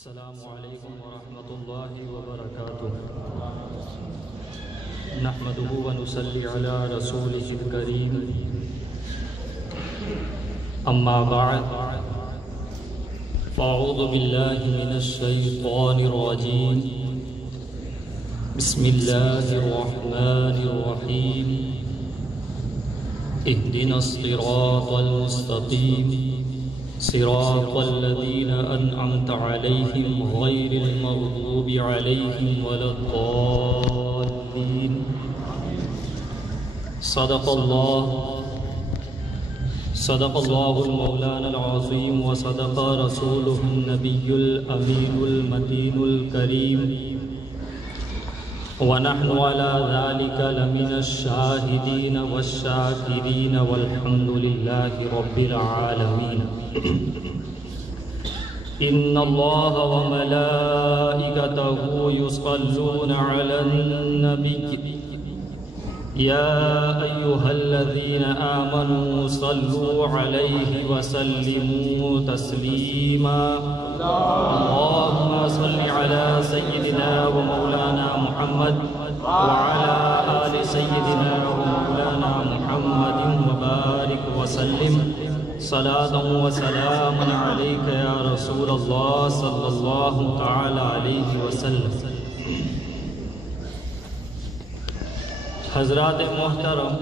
السلام علیکم ورحمۃ اللہ وبرکاتہ نحمده ونصلی علی رسولہ الکریم اما بعد فاعوذ باللہ من الشیطان الرجیم بسم اللہ الرحمن الرحیم اهدنا الصراط المستقیم صراط الذين أنعمت عليهم غير المغضوب عليهم ولا الضالين صدق الله المولانا العظيم وصدق رسوله النبي الأمين المتين الكريم ونحن على ذلك لمن الشاهدين والشاكرين والحمد لله رب العالمين إن الله وملائكته يصلون على النبي يا أيها الذين آمنوا صلوا عليه وسلموا تسليما اللهم صل على سيدنا ومولانا محمد وعلى آل سيدنا ومولانا محمد وبارك وسلم صلاة وسلام عليك يا رسول الله صلى الله تعالى عليه وسلم. حضرات محترم،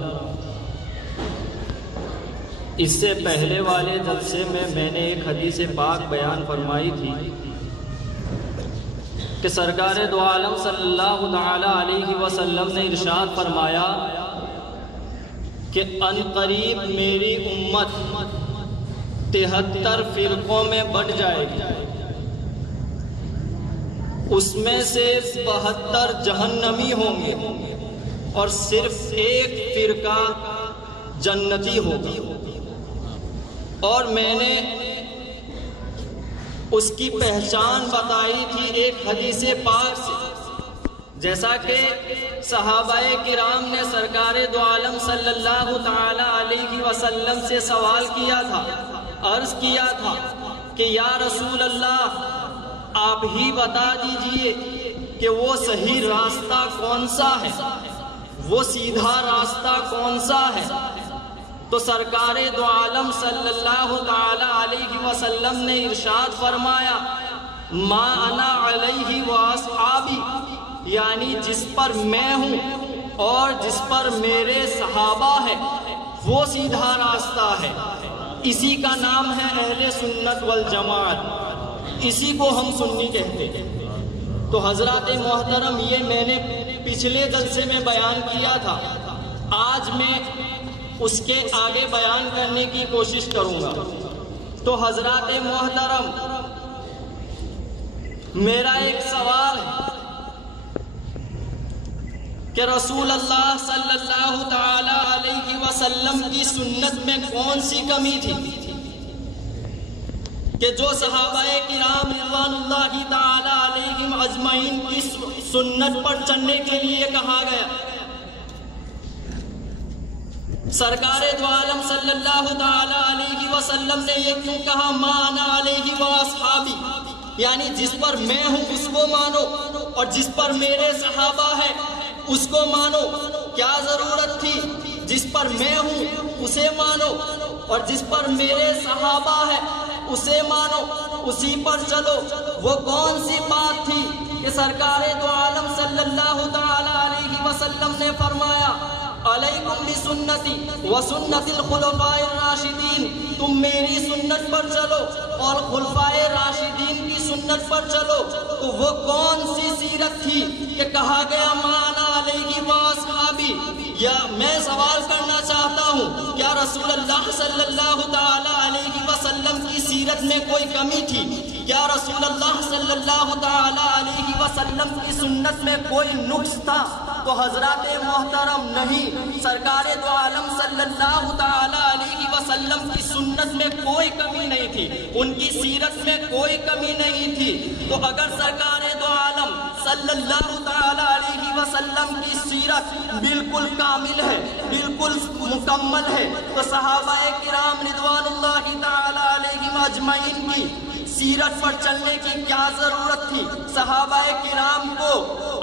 اس سے پہلے والے جلسے میں نے ایک حدیث پاک بیان فرمائی تھی کہ سرکار دو عالم صلی اللہ تعالی علیہ وسلم نے ارشاد فرمایا کہ ان قریب میری امت 73 فرقوں میں بٹ جائے گی، اس میں سے 72 جہنمی ہوں گے اور صرف ایک فرقہ جنتی ہوگا. اور میں نے اس کی پہچان بتائی تھی ایک حدیث پاک سے، جیسا کہ صحابہ کرام نے سرکار دو عالم صلی اللہ تعالی علیہ وسلم سے سوال کیا تھا، عرض کیا تھا کہ یا رسول اللہ آپ ہی بتا دیجئے کہ وہ صحیح راستہ کون سا ہے، وہ سیدھا راستہ کون سا ہے؟ تو سرکار دو عالم صلی اللہ تعالی علیہ وسلم نے ارشاد فرمایا ما انا علیہ واصحابی، یعنی جس پر میں ہوں اور جس پر میرے صحابہ ہے وہ سیدھا راستہ ہے. اسی کا نام ہے اہل سنت والجماعت، اسی کو ہم سنی کہتے ہیں. تو حضرات محترم، یہ میں نے پچھلے جلسے میں بیان کیا تھا، آج میں اس کے آگے بیان کرنے کی کوشش کروں گا. تو حضرات محترم، میرا ایک سوال ہے کہ رسول اللہ صلی اللہ تعالی علیہ وسلم کی سنت میں کون سی کمی تھی کہ جو صحابہ کرام رضوان اللہ تعالی علیہم اجمعین کی سنت پر چلنے کے لیے کہا گیا؟ سرکار دو عالم صلی اللہ تعالی علیہ وسلم نے یہ کیوں کہا ما انا علیہ واصحابی، یعنی جس پر میں ہوں اس کو مانو اور جس پر میرے صحابہ ہے اس کو مانو؟ کیا ضرورت تھی جس پر میں ہوں اسے مانو اور جس پر میرے صحابہ ہے اسے مانو، اسی پر چلو؟ وہ کون سی بات تھی کہ سرکار دو عالم صلی اللہ تعالی علیہ وسلم نے فرمایا علیکم بسنتی وسنت الخلفاء الراشدین، تم میری سنت پر چلو اور خلفائے راشدین کی سنت پر چلو؟ تو وہ کون سی سیرت تھی کہ کہا گیا ما انا علیہ واصحابی؟ یا میں سوال کرنا چاہتا ہوں، کیا رسول اللہ صلی اللہ تعالی علیہ وسلم کی سیرت میں کوئی کمی تھی؟ کیا رسول اللہ صلی اللہ تعالی علیہ وسلم کی سنت میں کوئی نقص تھا؟ تو حضرات محترم، نہیں، سرکار دو عالم صلی اللہ تعالی علیہ وسلم کی سنت میں کوئی کمی نہیں تھی، ان کی سیرت میں کوئی کمی نہیں تھی. تو اگر سرکار دو عالم صلی اللہ تعالی علیہ وسلم کی سیرت بالکل کامل ہے، بالکل مکمل ہے، تو صحابہ کرام رضوان اللہ تعالی علیہم اجمعین کی سیرت پر چلنے کی کیا ضرورت تھی؟ صحابہ کرام کو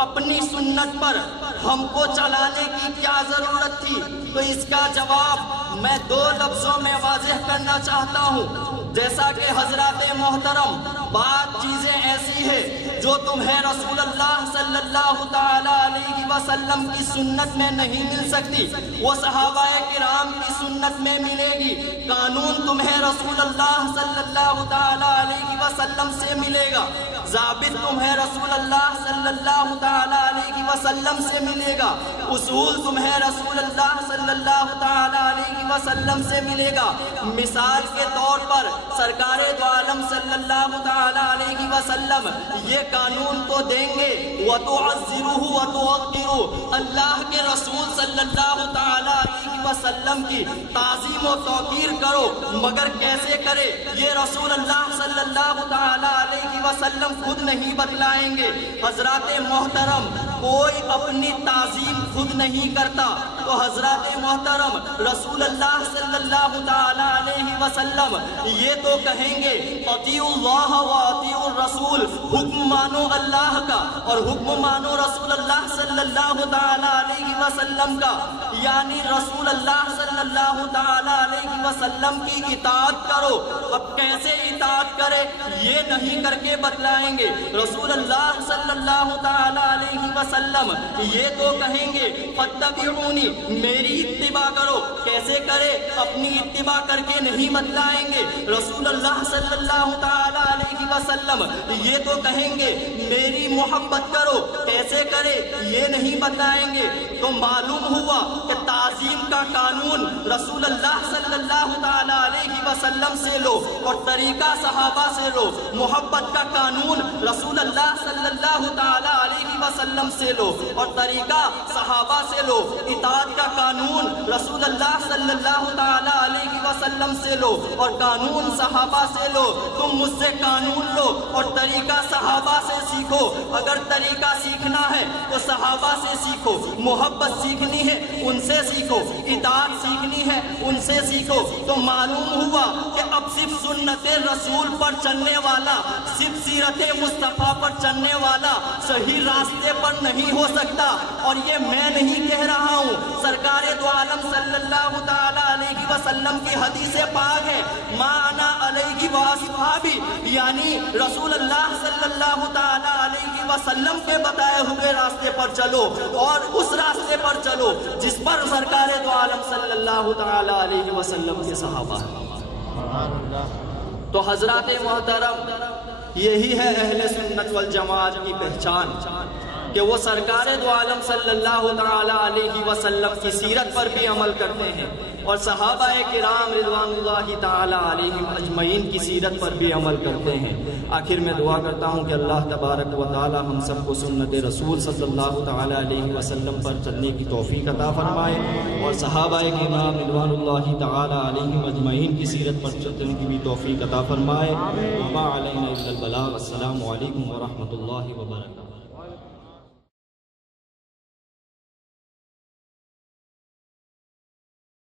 اپنی سنت پر ہم کو چلانے کی کیا ضرورت تھی؟ تو اس کا جواب میں 2 لفظوں میں واضح کرنا چاہتا ہوں۔ جیسا کہ حضرات محترم، بعض چیزیں ایسی ہے جو تمہیں رسول اللہ صلی اللہ تعالی علیہ وسلم کی سنت میں نہیں مل سکتی، وہ صحابہ کرام کی سنت میں ملے گی۔ قانون تمہیں رسول اللہ صلی اللہ تعالی علیہ وسلم سے ملے گا، ضابط تمہیں رسول اللہ صلی اللہ تعالی علیہ وسلم سے ملے گا، اصول تمہیں رسول اللہ صلی اللہ تعالی علیہ وسلم سے ملے گا۔ مثال کے طور پر سرکار دو عالم صلی اللہ تعالی علیہ وسلم یہ قانون تو دیں گے وَتُعَزِّرُهُ وَتُوَقِّرُهُ، اللہ کے رسول صلی اللہ تعالی علیہ وسلم کی تعظیم و توقیر کرو، مگر کیسے کرے یہ رسول اللہ صلی اللہ تعالی علیہ وسلم خود نہیں بتلائیں گے۔ حضرات محترم، کوئی اپنی تعظیم خود نہیں کرتا، تو حضرات محترم رسول اللہ صلی اللہ تعالی علیہ وسلم یہ تو کہیں گے اطیعوا اللہ و اطیعوا الرسول، حکم مانو اللہ کا اور حکم مانو رسول اللہ صلی اللہ تعالی علیہ وسلم کا، یعنی رسول اللہ صلی اللہ تعالی علیہ وسلم کی اطاعت کرو۔ اب کیسے اطاعت کرے یہ نہیں کر کے بتلائیں گے۔ رسول اللہ صلی اللہ تعالی علیہ وسلم یہ تو کہیں گے فاتبعونی، میری اتباع کرو، کیسے کرے اپنی اتباع کر کے نہیں بتلائیں گے۔ رسول اللہ صلی اللہ تعالی علیہ وسلم یہ تو کہیں گے میری محبت کرو، کیسے کرے یہ نہیں بتائیں گے۔ تو معلوم ہوا کہ تعظیم کا قانون رسول اللہ صلی اللہ تعالی علیہ وسلم سے لو اور طریقہ صحابہ سے لو، محبت کا قانون رسول اللہ صلی اللہ تعالی علیہ وسلم سے لو اور طریقہ صحابہ سے لو، اطاعت کا قانون رسول اللہ صلی اللہ تعالی علیہ وسلم سے لو اور قانون صحابہ سے لو۔ تم مجھ سے قانون لو اور طریقہ صحابہ سے سیکھو۔ اگر طریقہ سیکھنا ہے تو صحابہ سے سیکھو، محبت سیکھنی ہے ان سے سیکھو، اطاعت سیکھنی ہے ان سے سیکھو۔ تو معلوم ہوا کہ اب صرف سنت رسول پر چلنے والا، صرف سیرت مصطفیٰ پر چلنے والا صحیح راستے پر نہیں ہو سکتا، اور یہ میں نہیں کہہ رہا ہوں، سرکار دو عالم صلی اللہ تعالی علیہ وسلم کی حدیث پاک ہے، ما انا علیہ واصحابی، یعنی رسول اللہ صلی اللہ تعالی علیہ وسلم کے بتائے ہوئے راستے پر چلو اور اس راستے پر چلو جس پر سرکار دو عالم صلی اللہ تعالی علیہ وسلم کے صحابہ ہیں۔ تو حضرات محترم، یہی ہے اہل سنت والجماعت کی پہچان کہ وہ سرکار دو عالم صلی اللہ تعالی علیہ وسلم کی سیرت پر بھی عمل کرتے ہیں اور صحابہ کرام رضوان اللہ تعالی علیہم اجمعین کی سیرت پر بھی عمل کرتے ہیں۔ آخر میں دعا کرتا ہوں کہ اللہ تبارک و تعالی ہم سب کو سنت رسول صلی اللہ تعالی علیہ وسلم پر چلنے کی توفیق عطا فرمائے اور صحابہ کرام رضوان اللہ تعالی علیہم اجمعین کی سیرت پر چلنے کی بھی توفیق عطا فرمائے۔ وما علینا الا البلاغ۔ السلام علیکم ورحمۃ اللہ وبرکاتہ۔